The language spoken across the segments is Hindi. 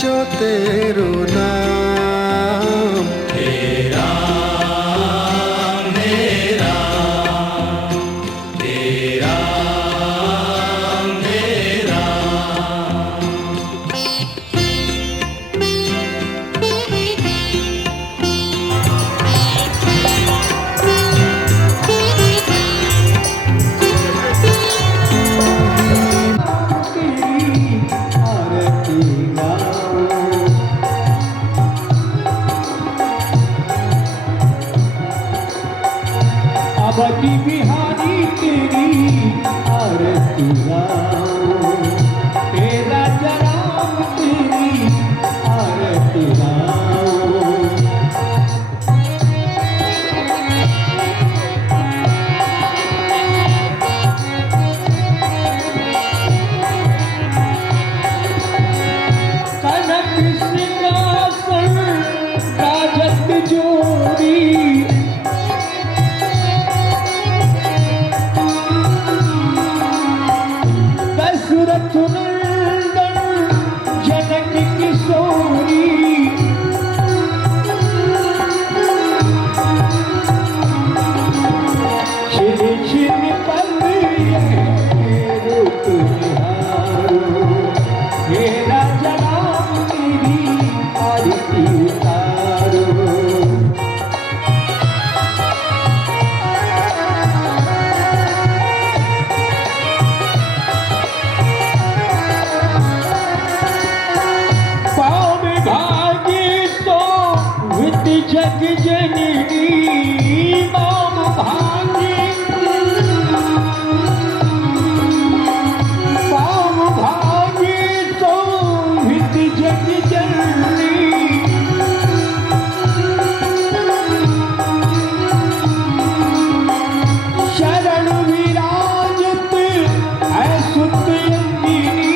सचो तेरो नाम। हे राम हे राम हे राम हे राम। अवधि बिहारी तेरी आरती गाओ, तेरा जनाम तेरी आरती गाओ। कनक सिंहासन राजत जोड़ी, दशरथ नंदन जनक किशोरी। छिन छिन पल रूप निहारो, मेरा जनाम तेरी आरती उतारो। पाँव में भागी तो विद जग जननी, पाँव भागी पाँव भागी तो विद जग जननी। शरण विराजत है सुत अंगिनी,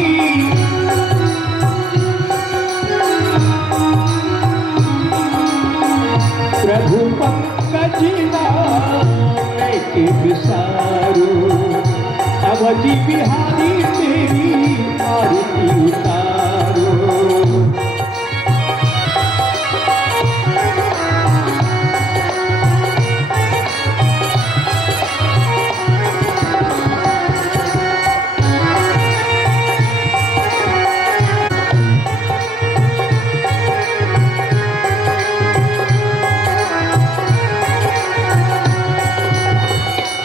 प्रभु पंकज के विसारो। अवधि बिहारी तेरी आरती उतारो।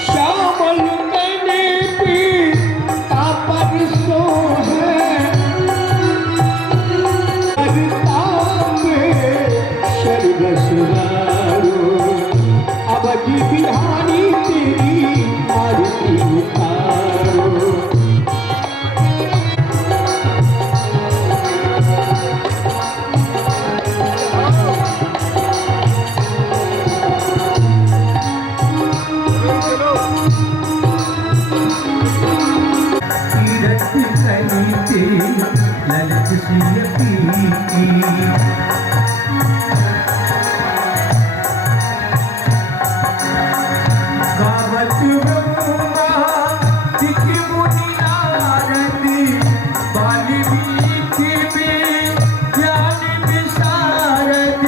श्यामल कने पी तापर सो है, ताप शर्वसवारो। अवधि बिहारी तेरी आरती उतारो। तीरथ कनीते ललित सिंह पीती, गावत ब्रह्मा दिख मुनि नारद, वाल्मीकि में ज्ञान विशारद।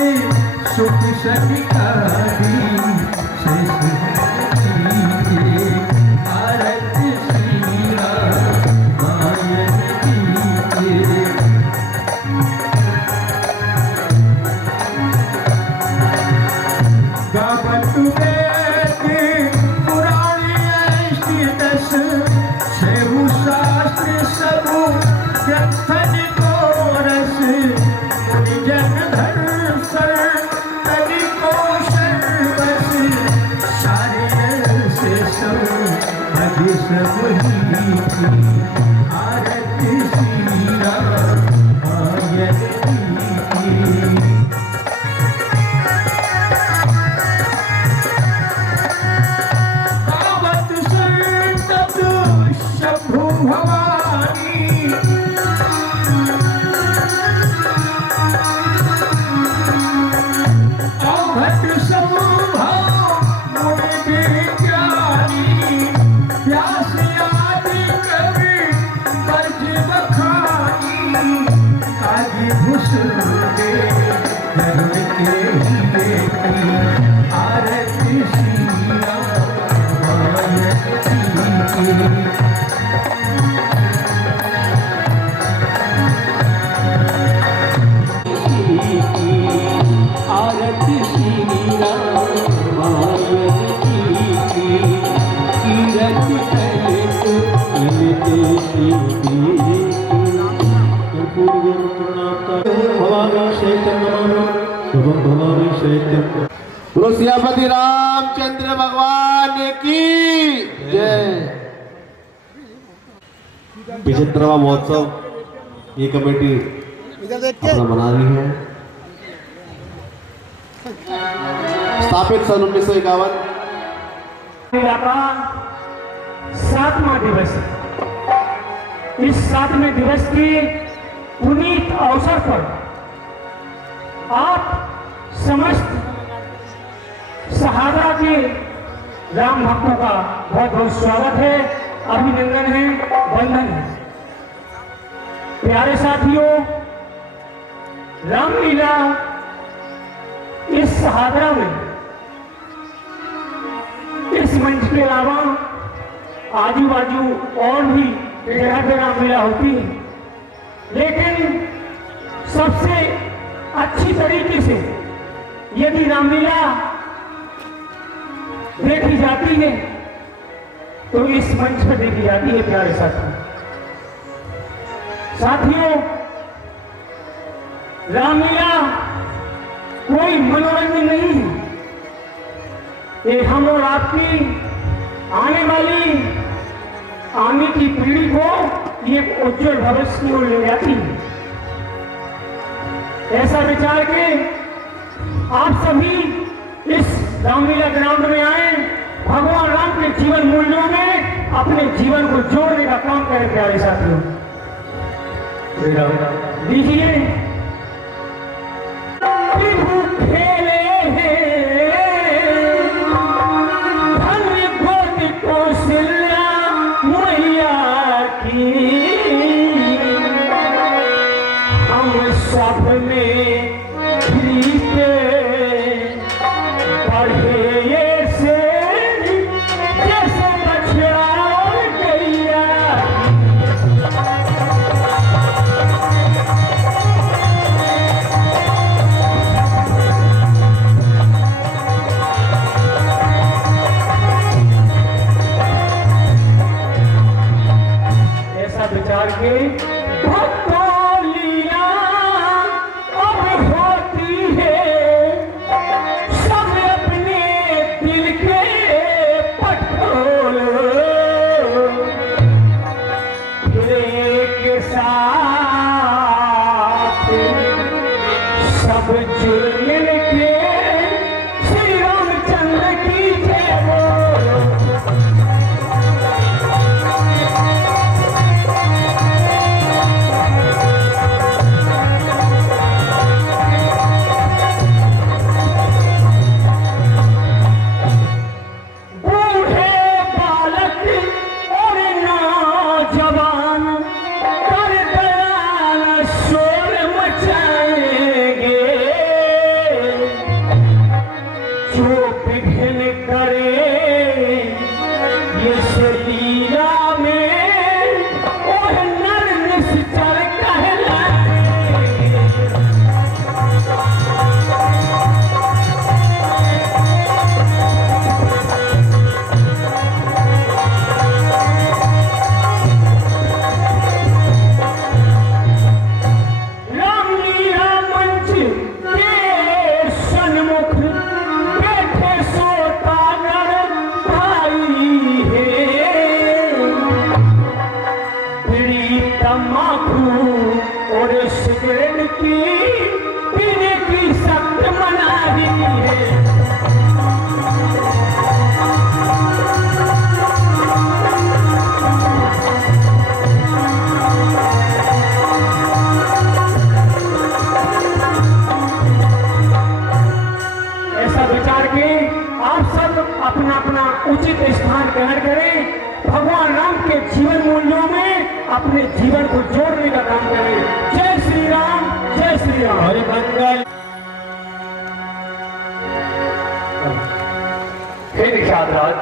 सुख सत्कारी शेष आरती श्री रामायण की। गावत वेद पुराण अष्टदश, सेवु शास्त्र सबु ग्रंथन को रस। मुनि जन धर्षण तनि को सर्वस, सारे से सब अधि सब ही आरती श्री रामायण की। गावत संतत शंभु भवानी, अवघट संभव मुनि विज्ञानी। व्यास आदि कवि बरज बखानी, भगवान की जय। पिछहत्तरवां महोत्सव ये कमेटी अपना मना रही है। स्थापित सन 1951। मेला का 7वां दिवस है। इस 7वें दिवस के पुनीत अवसर पर आप समस्त सहादरा के राम भक्तों का बहुत बहुत स्वागत है, अभिनंदन है, वंदन है। प्यारे साथियों, रामलीला इस सहादरा में इस मंच के अलावा आजू बाजू और भी जगह पे रामलीला होती है, लेकिन सबसे अच्छी तरीके से यदि रामलीला देखी जाती है तो इस मंच पर देखी जाती है। प्यारे साथियों, रामलीला कोई मनोरंजन नहीं है, ये हम और आपकी आने की पीढ़ी को ये उज्जवल भविष्य की ओर ले जाती है। ऐसा विचार के आप सभी इस रामलीला ग्राउंड में आए, भगवान राम के जीवन मूल्यों में अपने जीवन को जोड़ने का काम करें। प्यारे साथियों, दीजिए विभु खेले धन्य गोद कौशल्या मैया की, हम सब में उचित स्थान ग्रहण करें, भगवान राम के जीवन मूल्यों में अपने जीवन को जोड़ने का काम करें। जय श्री राम, जय श्री राम। हरि मंगल। हे निषाद राज,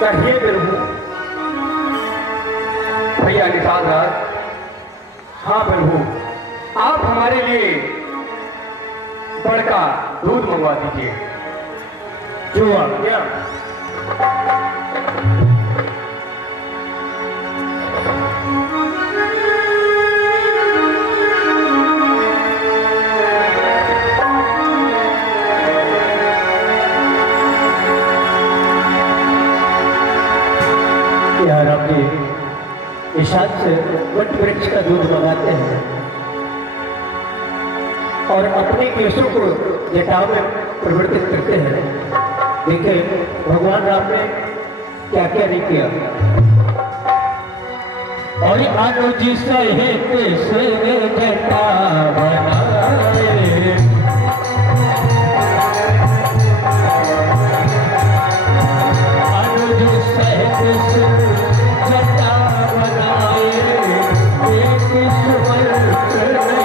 कहिए प्रभु। भैया निषाद राज, हाँ प्रभु, आप हमारे लिए बड़का दूध मंगवा दीजिए। जो आ गया। के इशाद से वट वृक्ष का दूध मंगाते हैं और अपने केशों को जटाओं में परिवर्तित करते हैं। देखिए भगवान राम ने क्या क्या नहीं किया। और अनुज सहित सिर जटा बनाए, अनुज सहित सिर जटा बनाए, एक सुवर करने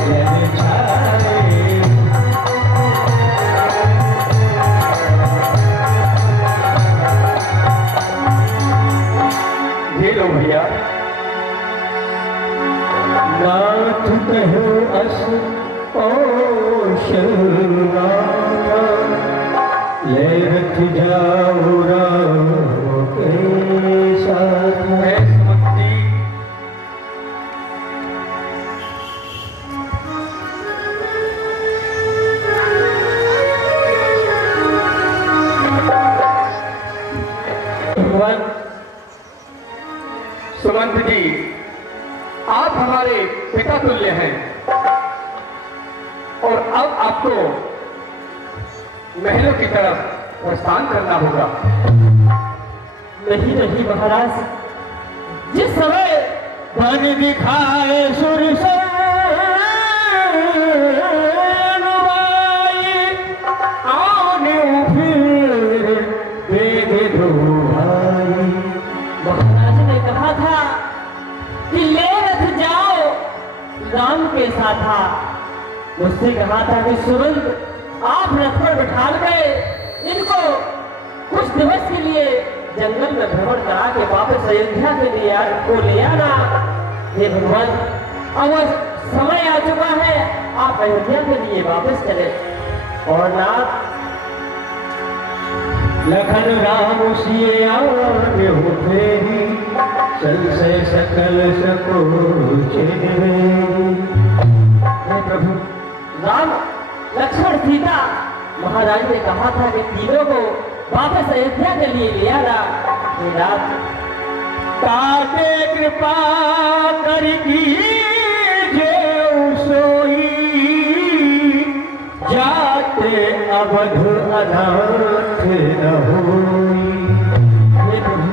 जन छाए। ये लो भैया, नाथ कहो अस ओशना, ले रथ जाओ राम के साथ। सुमंत जी, आप हमारे पिता तुल्य हैं और अब आपको महलों की तरफ प्रस्थान करना होगा। नहीं नहीं महाराज, जिस समय बन दिखाए सुरसेन वाई, आने फिर वेद दुहाई। महाराज ने कहा था कि ले रथ जाओ राम के साथ। मुझसे कहा था कि सुरंग आप रथ पर बैठा गए, इनको कुछ दिवस के लिए जंगल में भ्रमण करा के वापस अयोध्या के लिए को ले आना। हे भगवान, अब समय आ चुका है, आप अयोध्या के लिए वापस चले। और नाथ लखन राम सिए आगे होते ही, संशय सकल सकोचे। हे प्रभु, राम लक्ष्मण सीता महाराज ने कहा था कि तीनों को वापस अयोध्या के लिए ले आना। हे रात ताते कृपा कर कीजे सोई, जाते अवध अनाथ न होई। हे प्रभु,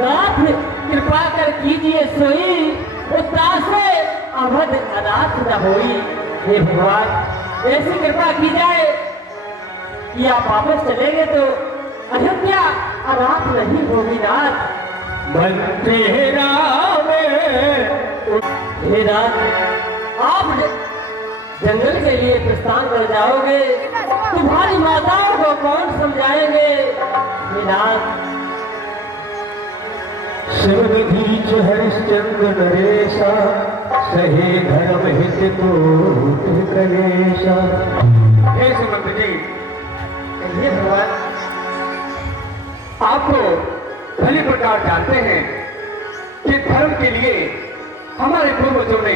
नाथ कृपा कर कीजिए सोई, उतार से अवध अनाथ न होई। हे भगवान, ऐसी कृपा की जाए कि आप वापस चलेंगे तो अयोध्या अनाथ नहीं होगी। नाथ बनते राम, हे नाथ, आप जंगल के लिए प्रस्थान कर जाओगे, तुम्हारी माताओं को कौन समझाएंगे। हे नाथ, शिवनिधि हरिश्चंद्र नरेशा, सहे धर्म हित को कलेशा। हे सुमंत जी, हे भगवान, आप तो भली प्रकार जानते हैं कि धर्म के लिए हमारे पूर्वजों ने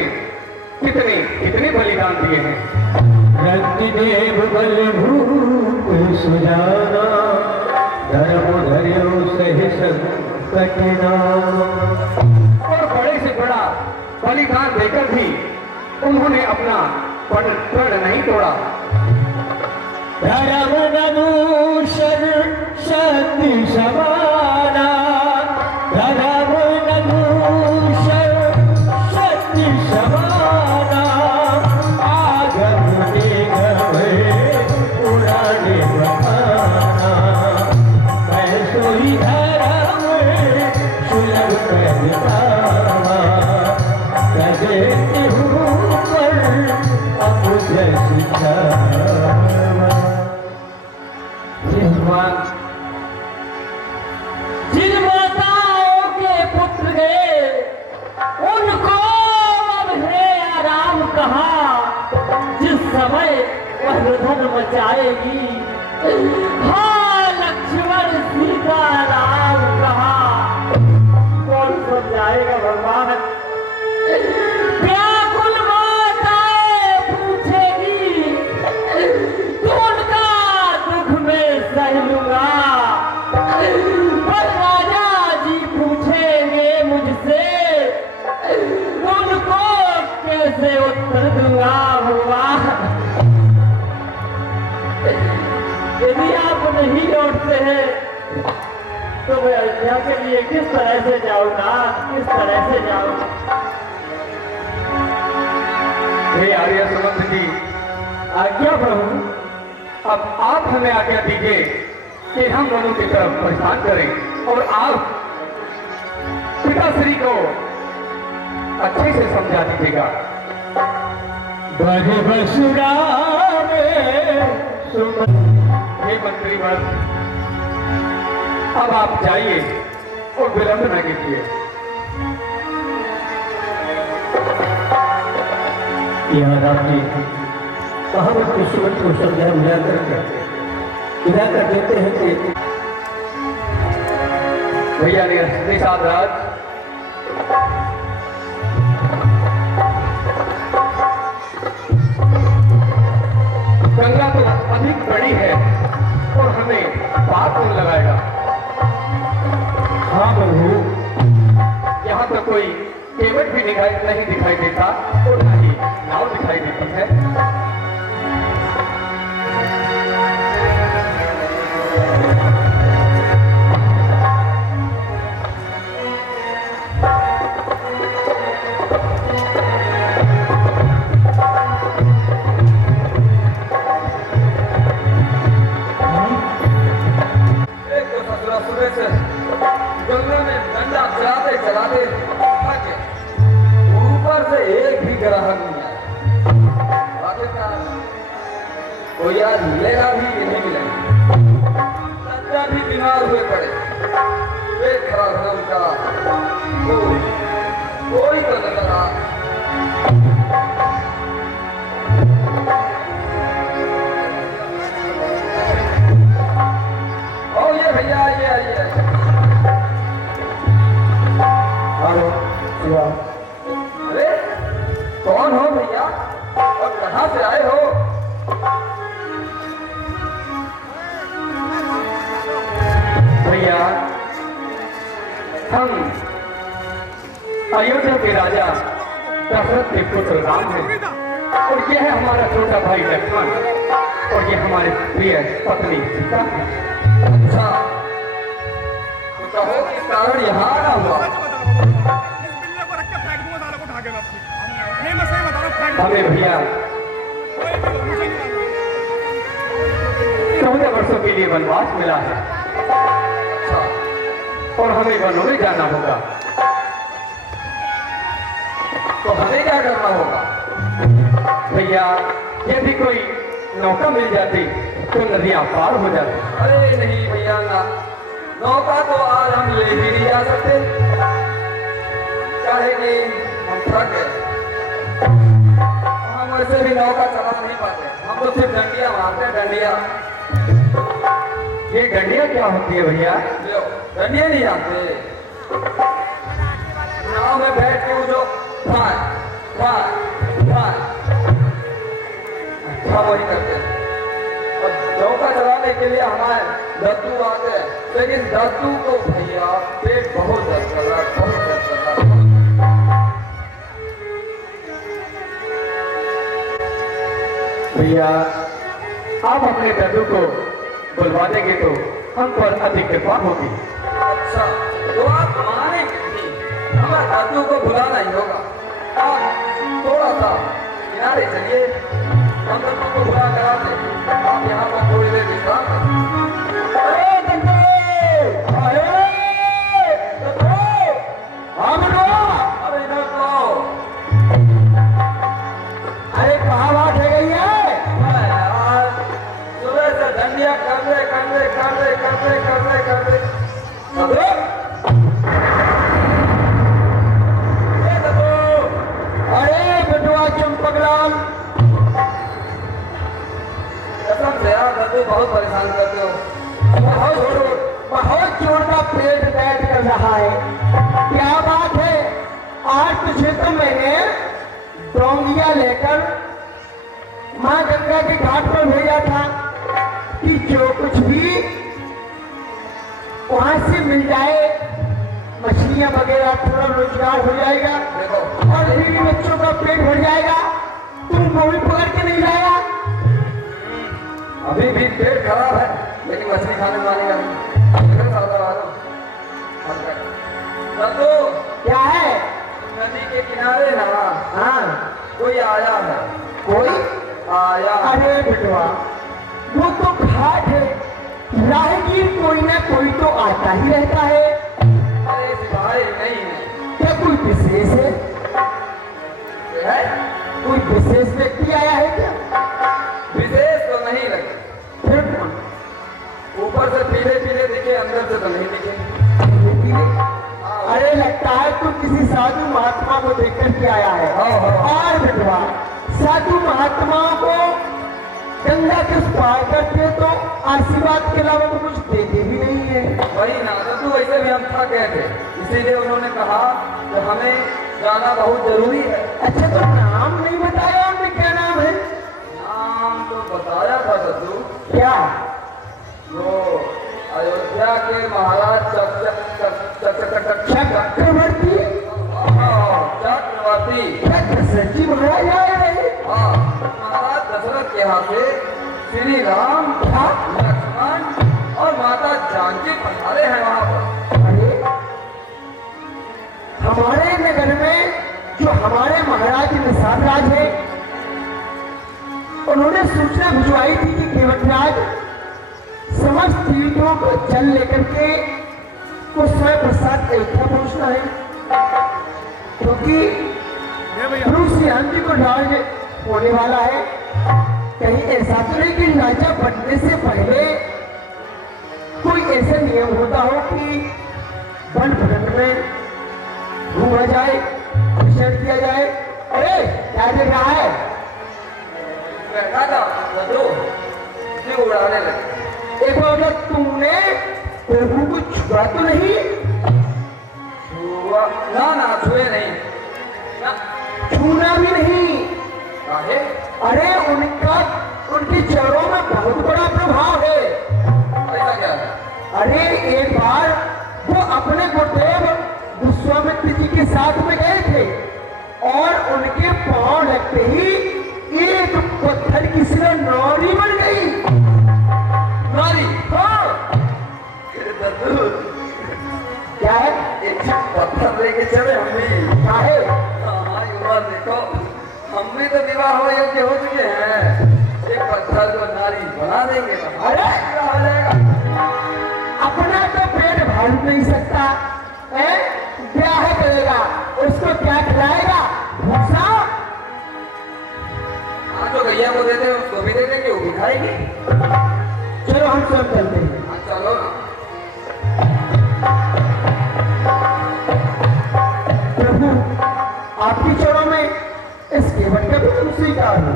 कितने कितने बलिदान दिए हैं। रतिदेव बल भूप सुजाना, धर्म धर्यो सहि संकट नाम। और बड़े से बड़ा बलिदान देकर भी उन्होंने अपना प्रण नहीं तोड़ा। धर्म नदूषण शक्ति समाना, धर्म नदूषण शक्ति समाना, आगम निगम पुराने बखाना। मैं सोई धर्म सुलभ कर पावा, कहते हूँ पर अबुझ शिक्षा। जिन माताओं के पुत्र गए, उनको अब हे आराम कहा। जिस समय वह निधन मचाएगी, हाँ लक्ष्मण सीता राम कहा। कौन समझाएगा भगवान। व्याकुल माताएं पूछेगी, तो उनका दुख में सह लूंगा। पर राजा जी पूछे से है तो मैं अयोध्या के लिए किस तरह से जाऊंगा, किस तरह से जाऊंगा। हे आर्य सुमंत जी, आज्ञा प्रभु। अब आप हमें आज्ञा दीजिए कि हम दोनों की तरफ प्रस्थान करें और आप पिताश्री को अच्छे से समझा दीजिएगा। बड़े बसुरा हे मंत्रीवर, अब आप जाइए और विलंब न कीजिए। यहाँ आपने कहाँ पर किस्मत को समझा मिला कर देते हैं कि भैया निषाद राज, गंगा तो अधिक बड़ी है और हमें पार कौन लगाएगा। हाँ प्रभु, यहाँ तो कोई केवट भी नहीं दिखाई देता और न ही नाव दिखाई देती है। गंगा में डंडा चलाते चलाते ऊपर से एक भी ग्राहक नहीं आया। आखिरकार कोई आज मिलेगा भी कि नहीं मिलेगा। डंडा भी बीमार हुए पड़े, पेट खराब है उनका, तो कोई तो नजर आ। ओ ये भैया ये अरे कौन हो भैया और कहां से आए हो? भैया, हम अयोध्या के राजा दशरथ के पुत्र राम हैं और यह है हमारा छोटा भाई लक्ष्मण और ये हमारे प्रिय पत्नी सीता है। अच्छा, तो कहो किस कारण यहाँ आना हुआ? हमें भैया 14 वर्षों के लिए वनवास मिला है और हमें वनों में जाना होगा। तो हमें क्या करना होगा? भैया, यदि कोई नौका मिल जाती तो नदियां पार हो जाती। अरे नहीं भैया ना, नौका तो आज हम ले भी नहीं जा सकते, चाहे कि हम थक गए। हम वैसे भी नौका चला नहीं पाते, हम तो सिर्फ डंडिया मारते हैं, डंडिया। ये डंडिया क्या होती है भैया? डंडिया नहीं जानते? नाव में बैठ के वो जो फाय अच्छा वही करते हैं। और नौका चलाने के लिए हमारे दत्तू आते हैं, लेकिन दत्तू को भैया पेट बहुत दर्द कर रहा है, बहुत दर्द कर रहा है। भैया, आप अपने दद्दू को बुलवा देंगे तो हम पर अधिक कृपा होगी। अच्छा, तो आप मानेंगे नहीं, हमारे दद्दू को बुलाना ही होगा। आप थोड़ा सा किनारे चलिए, हम दद्दू को बुला कर आते। आप यहाँ पर थोड़ी देर विश्राम करें। अरे दद्दू! अरे इधर तो आओ। अरे कहाँ बात है गई है? यार, सुबह से डंडिया करते अरे बेटुआ चंपकलाल, कसम से यार दद्दू बहुत परेशान करते हो। बहुत जोर का पेट दर्द कर रहा है। क्या बात है? आज तुझे तो मैंने डोंगिया लेकर माँ गंगा के घाट पर भेजा था कि जो कुछ भी वहां से मिल जाए, मछलियां वगैरह, थोड़ा रोजगार हो जाएगा और बीवी बच्चों का पेट भर जाएगा। तुम वो भी पकड़ के नहीं लाया? अभी भी पेट खराब है, लेकिन मछली खाने वाली का नहीं तो क्या है? नदी के किनारे ना हाँ कोई आया है, कोई आया। अरे बेटवा वो तो घाट है, राहगीर कोई ना कोई तो आता ही रहता है। अरे सिपाही नहीं है, क्या कोई विशेष है? है कोई विशेष व्यक्ति आया है क्या? विशेष तो नहीं लगे, फिर कौन? ऊपर से पीले पीले दिखे, अंदर से तो नहीं दिखे। अरे लगता है तू किसी साधु महात्मा को देख करके आया है। और बेटवा साधु महात्माओं को गंगा के उस पार करते तो आशीर्वाद के अलावा तो कुछ देते भी नहीं है। वही ना, तो वैसे भी हम थक गए थे, इसीलिए उन्होंने कहा कि हमें जाना बहुत जरूरी है। अच्छा तो नाम नहीं बताया हमने, क्या नाम है? नाम तो बताया था सद्दू, क्या? जो अयोध्या के महाराज चक्रवर्ती? चक्रवर्ती। क्या दशरथ जी महाराज आए हैं? हाँ, महाराज दशरथ के यहाँ से श्री राम, लक्ष्मण और माता जानकी पधारे हैं वहाँ पर। अरे हमारे नगर में जो हमारे महाराज निषाद राज है, उन्होंने सूचना भिजवाई थी कि केवटराज समस्त तीर्थों को जल लेकर के को स्वयं प्रसाद अयोध्या पहुंचना है, क्योंकि गुरु श्री राम जी को राज होने वाला है। कहीं ऐसा तो नहीं कि राजा बनने से पहले कोई ऐसा नियम होता हो कि वन भवन में घूमा जाए, विचरण किया जाए। अरे क्या देख रहा है? बैठा था सद्दू, इसे उड़ाने लगे। एक बार तुमने प्रभु को छुआ तो नहीं? छुआ? ना ना, छुए नहीं ना। छूना भी नहीं। काहे? अरे उनके चरणों में बहुत बड़ा प्रभाव है। ऐसा क्या है? अरे एक बार वो अपने गुरुदेव विश्वामित्र जी के साथ में गए थे और उनके पांव लगते ही एक पत्थर की सिरा नौरी बन गई। नारी? हाँ। सद्दू, क्या है? एक पत्थर लेके चले हम भी। क्या है? हमारी उम्र देखो, हम भी तो विवाह हो योग्य हो चुके हैं, एक पत्थर को नारी बना देंगे। अरे क्या हो जाएगा? अपना तो पेट भर नहीं सकता है, ब्याह करेगा, उसको क्या खिलाएगा? भूसा? हाँ, जो गैया को देते हैं उसको भी दे देंगे, वो भी खाएगी। चलो हम सब चलते हैं। हाँ, चलो ना। प्रभु आपकी चरणों में इस केवट का भी तुम स्वीकार हो।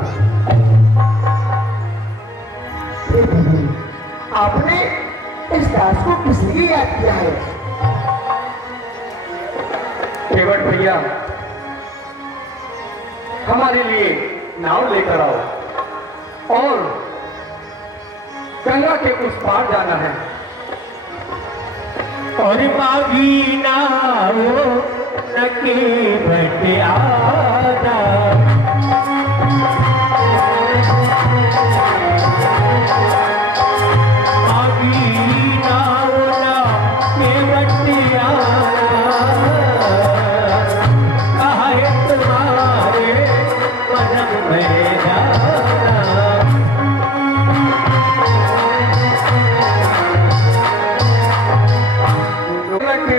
हे प्रभु, आपने इस दास को किस लिए याद किया है? केवट भैया, हमारे लिए नाव लेकर आओ और गंगा के उस पार जाना है। और मागी नाव नकी बटियादा, मागी नाव नकी बटियादा, काहे तुम्हारे मन में जाना।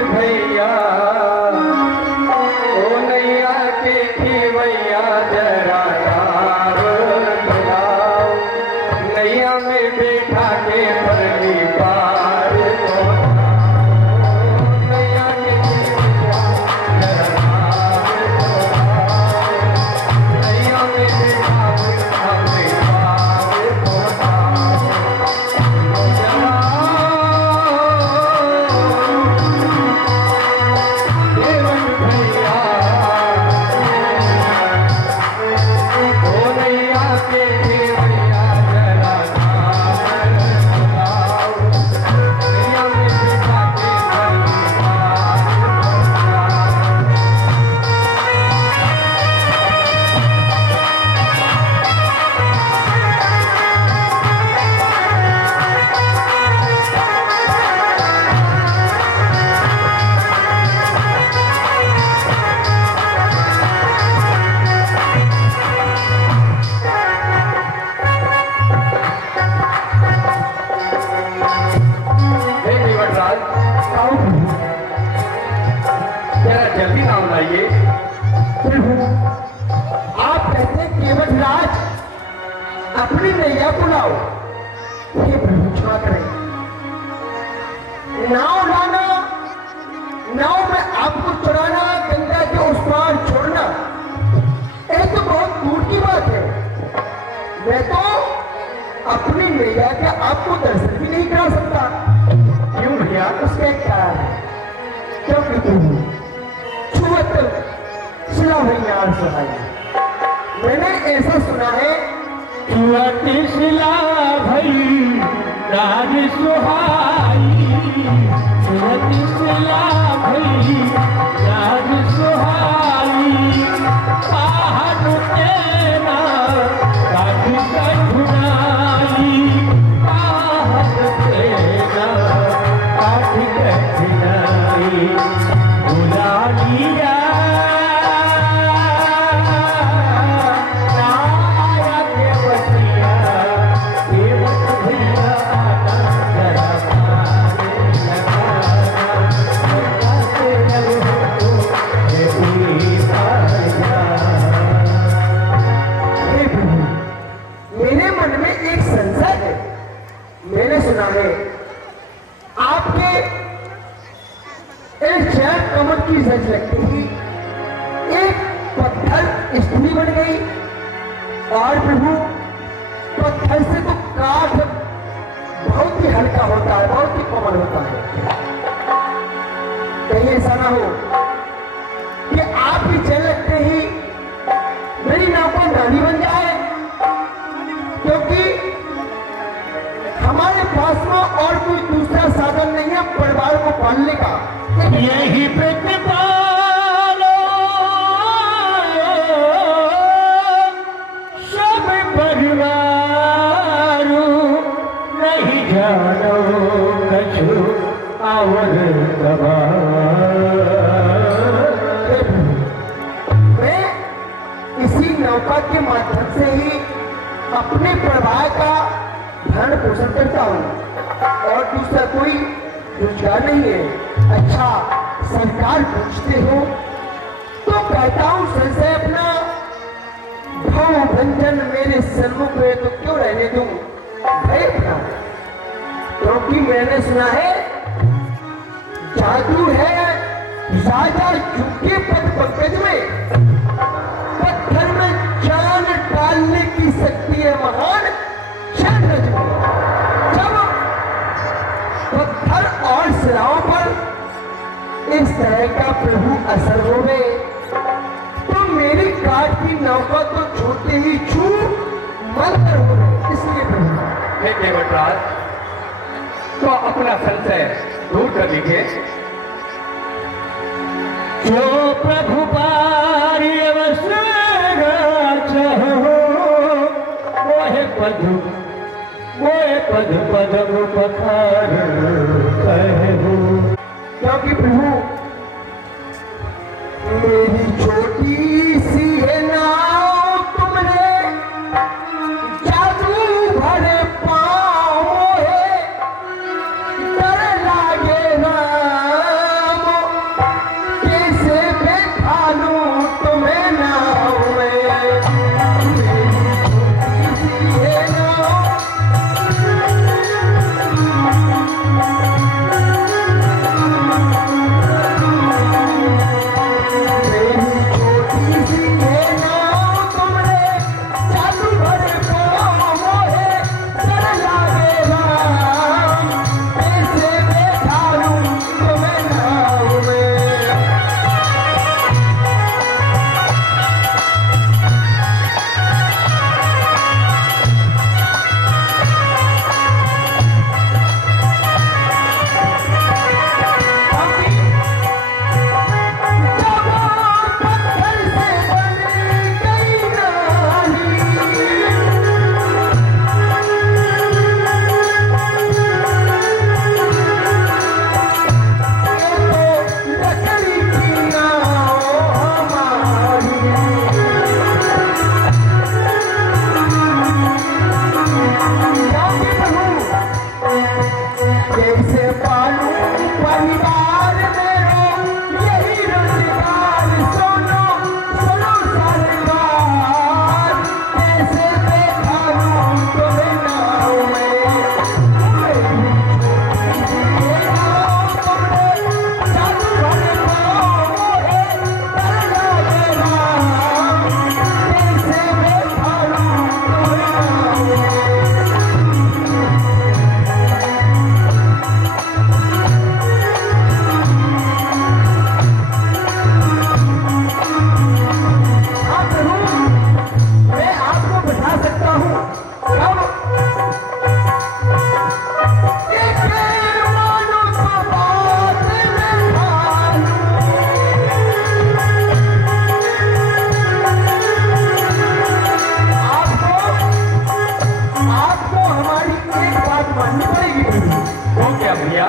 भैया ओ नैया के खिवैया जरा तार बुलाओ, नैया में बैठा के परली पार नैया के खिवैया जरा तार बुलाओ, नैया में बैठा के पार फरमाइए। प्रभु आप कहते हैं केवट राज अपनी नैया को लाओ। हे प्रभु क्षमा करें, नाव लाना, नाव में आपको चढ़ाना, गंगा के उस पार छोड़ना, ये तो बहुत दूर की बात है। मैं तो अपनी नैया का आपको दर्शन भी नहीं करा सकता। क्यों भैया? उसका एक कारण है, क्योंकि प्रभु छुअत शिला भैया सुनाई। मैंने ऐसा सुना है, छुअत शिला भई राज सुहाई, छुअत शिला भई राज सुहाई, आहट तेरा काठी कठिनाई, आहट तेरा काठी कठिनाई, बुला लिया आया के बतिया, केवट भैया आना जरा पारे लगा, से रहो हे उड़ीसा जा। हे प्रभु, मेरे मन में एक संशय है। मैंने सुना है आपके एक शहर कमर की सच लगती थी, एक पत्थर स्त्री बन गई, और प्रभु पत्थर से तो काठ बहुत ही हल्का होता है, बहुत ही कोमल होता है। कहीं ऐसा ना हो कि आप भी चल लगते ही मेरी नाव को नानी बन जाए, क्योंकि हमारे पास में और कोई दूसरा साधन नहीं है परिवार को पालने का। यही प्रतिपालो सब परिवार, नहीं जानो कछु और मैं इसी नौका के माध्यम से ही अपने परिवार का भरण पोषण करता हूँ, और दूसरा कोई रोजगार नहीं है। अच्छा सरकार पूछते हो तो कहता हूँ संशय अपना भाव भंजन मेरे सन्मुख है तो क्यों रहने दूं भय अपना, क्योंकि मैंने सुना है जादू है राजा झुके पद पंकज में, पत्थर में जान डालने की शक्ति है महान क्षण रज में। जब पत्थर और शिलाओं पर इस तरह का प्रभु असर हो गए तो मेरी काट की नौका तो छोटे ही छू मंत्र हो गए। इसलिए प्रभु हे केवटराज, तो अपना संशय दूर कर लीजिए। जो प्रभु पारी चाहो मोहे पद पदम पखार कहो, क्योंकि प्रभु मेरी छोटी सी है नाव तुमने जादू भरे पाँव है, डर लागे राम कैसे बैठा लूं तुम्हें नाव में। मेरी छोटी सी है नाव मेरी हमारी एक बात माननी पड़ेगी प्रभु। वो क्या भैया?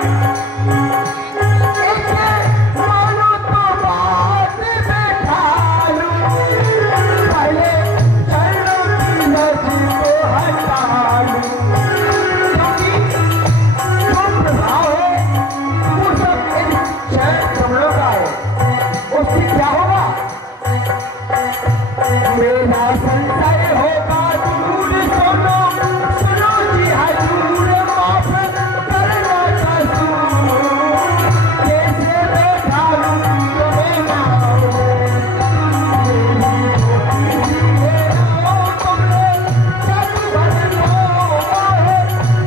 एक मानो तो बात बैठा लूं, पहले चरणों की नजर को हटा लूं, क्योंकि जो प्रभाव है वो सब इन चरण कमलों का है। उससे क्या होगा? मेरा संशय होगा दूर, सुनो सुनो जी हजूर, माफ करना कसूर, कैसे बैठा लूं तुम्हें नाव में, तुमने जग भर मोहा है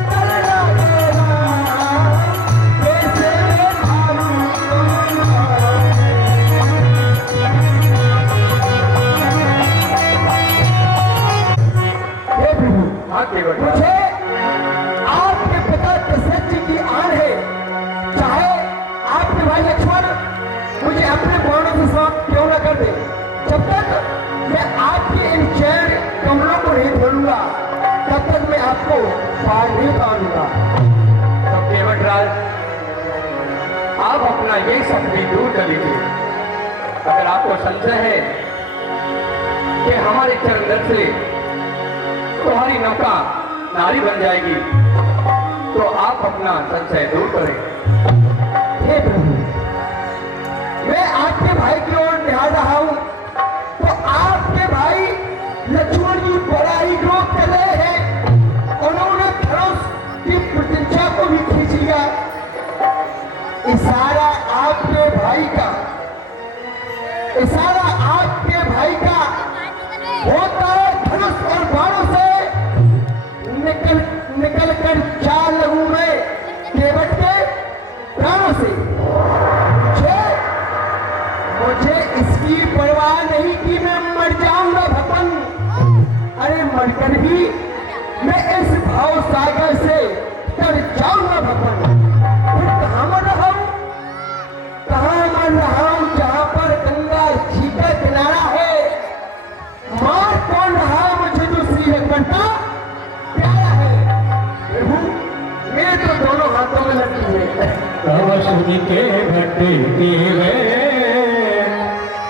करना देना, कैसे बैठा लूं तुम्हें नाव में। हे प्रभु, हाँ केवट राज। मुझे आपके पिता दशरथ जी की आन है, चाहे आपके भाई लक्ष्मण मुझे अपने बाणों से समाप्त क्यों न कर दे, जब तक मैं आपके इन चरण कमलों को नहीं खोलूंगा तब तक मैं आपको पार नहीं पाऊंगा। तो केवट राज, आप अपना ये शक्ति दूर कर लीजिए। अगर आपको संशय है कि हमारे चरण से तुम्हारी नौका नारी बन जाएगी, तो आप अपना संशय दूर करें। हे प्रभु, मैं आपके भाई की ओर निहार रहा हूं तो आपके भाई लक्ष्मण जी बड़ा ही क्रोध कर रहे हैं। उन्होंने धनुष की प्रतिज्ञा को भी खींच लिया। इशारा आपके भाई का, इशारा आपके भाई का होता है धनुष और बाणों से निकल कर चाल लगूं मैं केवट के प्राणों से। मुझे इसकी परवाह नहीं कि मैं मर जाऊंगा भगवान, अरे मरकर भी मैं इस भाव सागर से तर जाऊंगा भगवान। फिर कहाँ मर रहा हूं, कहाँ मर रहा हूं जहां पर गंगा जी का किनारा है। मार कौन रहा है मुझे जो श्री लक्ष्मण का प्यारा है। प्रभु, मेरे तो दोनों हाथों में लगी है। तव सुनि के घटे देवे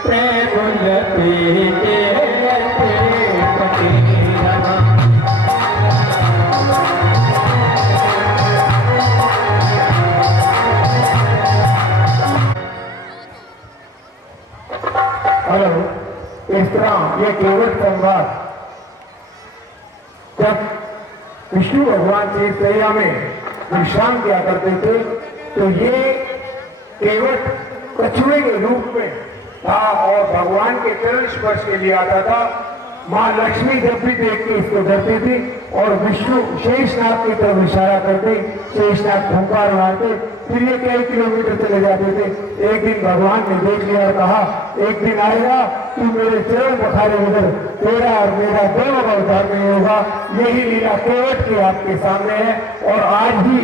प्रेम लते के पटेरा। हेलो, इस तरह ये केवट संवाद जब विष्णु भगवान की सैया में विश्राम किया करते थे तो ये केवट कछुए के रूप में था और भगवान के चरण स्पर्श के लिए आता था। माँ लक्ष्मी जब भी देख के इसको डरती थी और विष्णु शेषनाग की तरफ इशारा करते, शेषनाग फुंकार मारते, फिर ये कई किलोमीटर चले जाते थे। एक दिन भगवान ने देख लिया और कहा, एक दिन आएगा तू मेरे चरण पखारे उधर, तेरा और मेरा दोनों का उद्धार नहीं होगा। यही लीला केवट की आपके सामने है। और आज भी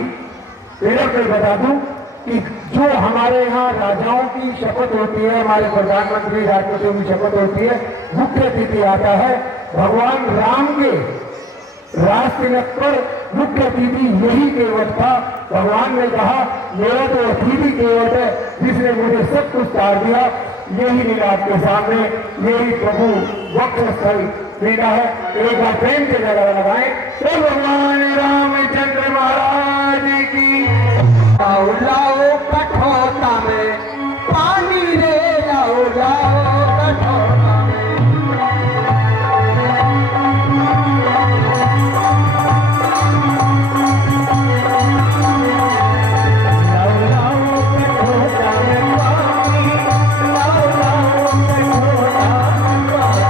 मेरा कोई बता दूं कि जो हमारे यहाँ राजाओं की शपथ होती है, हमारे प्रधानमंत्री राष्ट्रपतियों की शपथ होती है, मुख्य अतिथि आता है भगवान राम के राजतिलक पर मुख्य अतिथि यही केवट था। भगवान ने कहा मेरा तो अतिथि केवट है जिसने मुझे सब कुछ तार दिया। यही लीला आपके सामने, यही प्रभु वक्षस्थल लीला है। एक बार प्रेम से जगह लगाएं तो भगवान रामचंद्र महाराज की। लाओ लाओ कठोता में पानी रे, लाओ लाओ कठोता में। लाओ लाओ कठोता में पानी, लाओ लाओ कठोता में पानी,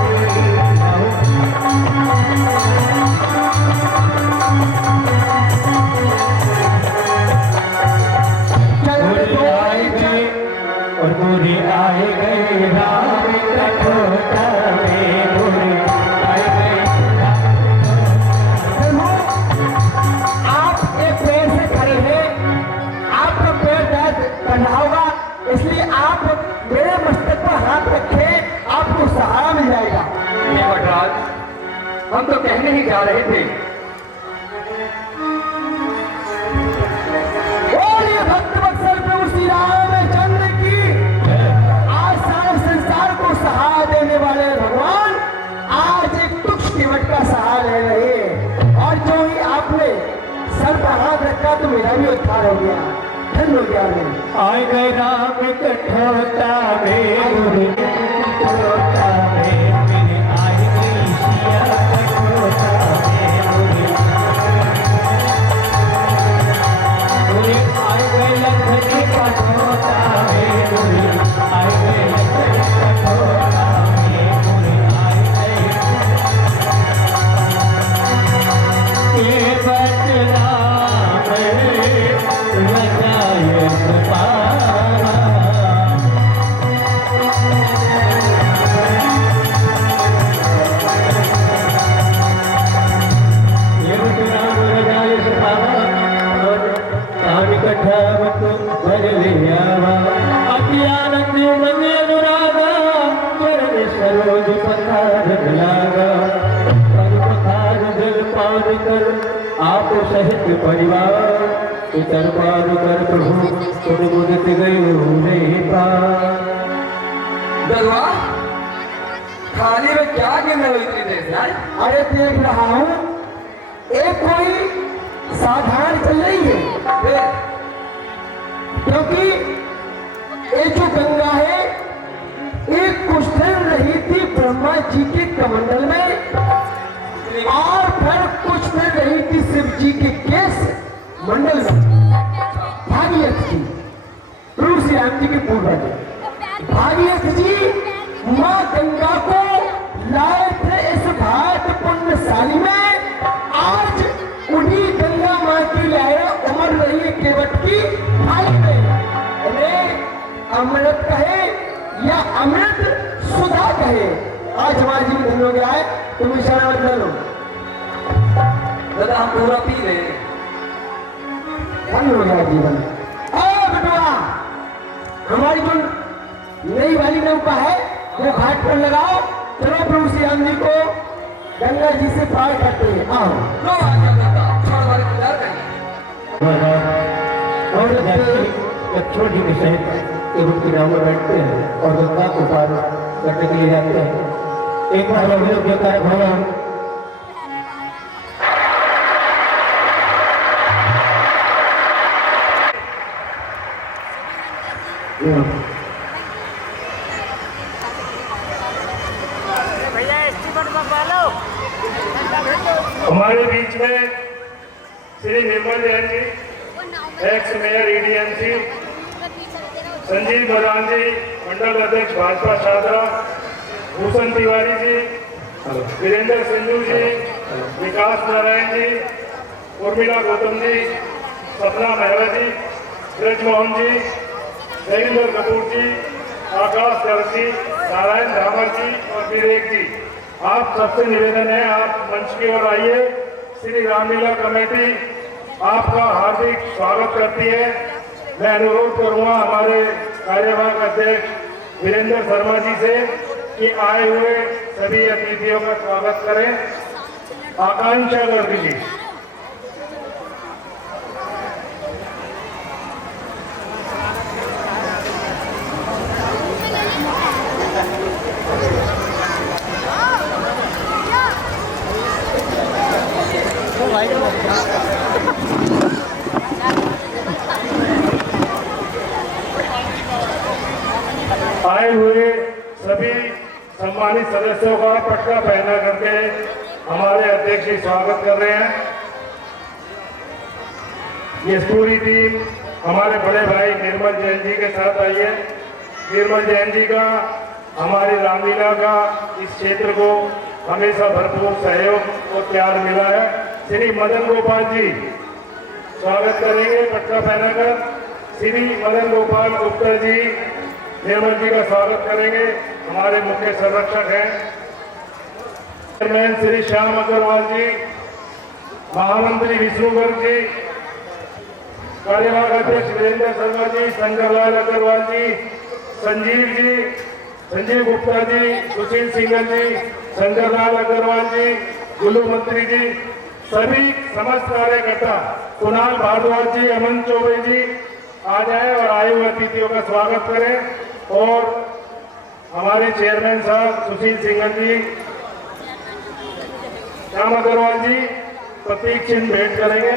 और गोरे आए गए राम कठोता में, गोरे आए गए। आप एक पैर से खड़े हैं, आपका पैर दर्द कर रहा होगा, इसलिए आप मेरे मस्तक पर हाथ रखें, आपको सहारा मिल जाएगा। केवट राज, हम तो कहने ही जा रहे थे का तो मेरा भी उद्धार हो गया, धन हो गया मैं। आए गए राम कठोता में गुरु कठोता में फिर आए गई सिया कठोता में गुरु आए गए लखनी कठोता में गुरु आए गए लखनी कठोता में गुरु आए गए ये बचना आप सहित परिवार दरबार कर प्रभु तुम मुदित गए दरवा खाने में क्या गिरने हुई इतनी देर से? अरे देख रहा हूँ एक कोई साधारण चल रही है, क्योंकि ये जो गंगा है एक कुछ दिन रही थी ब्रह्मा जी के कमंडल में, और फिर कुछ दिन रही थी शिव जी के केस मंडल में। भागीरथ जी प्रभु श्री राम जी के पूर्वज भागीरथ जी माँ गंगा को लाए थे इस भारत पुण्यशाली में। आज उन्हीं गंगा माँ की लहरें उमड़ रही है केवट की थाली में। उन्हें अमृत कहे या अमृत सुधा कहे, आज हमारे जीवन धन्य हो गया है। तुम इशारा मत लो दादा, हम पूरा पी रहे हैं। धन्य हो गया जीवन। बेटवा हमारी जो नई वाली नौका है वो घाट पर लगाओ। चलो प्रभु श्री राम जी को गंगा जी से पार करते हैं। आओ लो आ गया दादा, छोड़ हमारे इंतजार करिए। और छोटी के सहित एवं की नाव में बैठते हैं और गंगा को पार करने के लिए जाते हैं। एक बार हम लोग जयकार भगवान हमारे बीच में Shri Nirmal Jain ji, ex mayor EDMC, Sanjeev Madan ji, मंडल अध्यक्ष भाजपा शादरा, भूषण तिवारी जी, वीरेंद्र सिंधु जी, विकास नारायण जी, उर्मिला गौतम जी, सपना मेहरा जी, ब्रजमोहन जी, देवेंद्र कपूर जी, आकाश गर्ग जी, नारायण धामर जी और विवेक जी, आप सबसे निवेदन है आप मंच की ओर आइए। श्री रामलीला कमेटी आपका हार्दिक स्वागत करती है। मैं अनुरोध करूंगा हमारे कार्यवाहक अध्यक्ष वीरेंद्र शर्मा जी से कि आए हुए सभी अतिथियों का स्वागत करें। आकांक्षा गर्ग जी। आए हुए सभी सम्मानित सदस्यों का पटका पहना करके हमारे अध्यक्ष जी स्वागत कर रहे हैं। ये पूरी टीम हमारे बड़े भाई निर्मल जैन जी के साथ आई है। निर्मल जैन जी का हमारी रामलीला का इस क्षेत्र को हमेशा भरपूर सहयोग और प्यार मिला है। श्री मदन गोपाल जी स्वागत करेंगे पटका पहनाकर। श्री मदन गोपाल गुप्ता जी निर्मल जी का स्वागत करेंगे, हमारे मुख्य संरक्षक हैं। चेयरमैन श्री श्याम अग्रवाल जी, महामंत्री विष्णु गर्ग जी, कार्यवाहक अध्यक्ष वीरेंद्र शर्मा जी, शंकरलाल अग्रवाल जी, संजीव गुप्ता जी, सुशील सिंघल जी, शंकरलाल अग्रवाल जी, गुल्लू मंत्री जी, सभी समस्त कार्यकर्ता, कुणाल भारद्वाज जी, अमन चौबे जी आ जाए और आए हुए अतिथियों का स्वागत करें। और हमारे चेयरमैन साहब सुशील सिंघल जी, श्याम अग्रवाल जी प्रतीक चिन्ह भेंट करेंगे।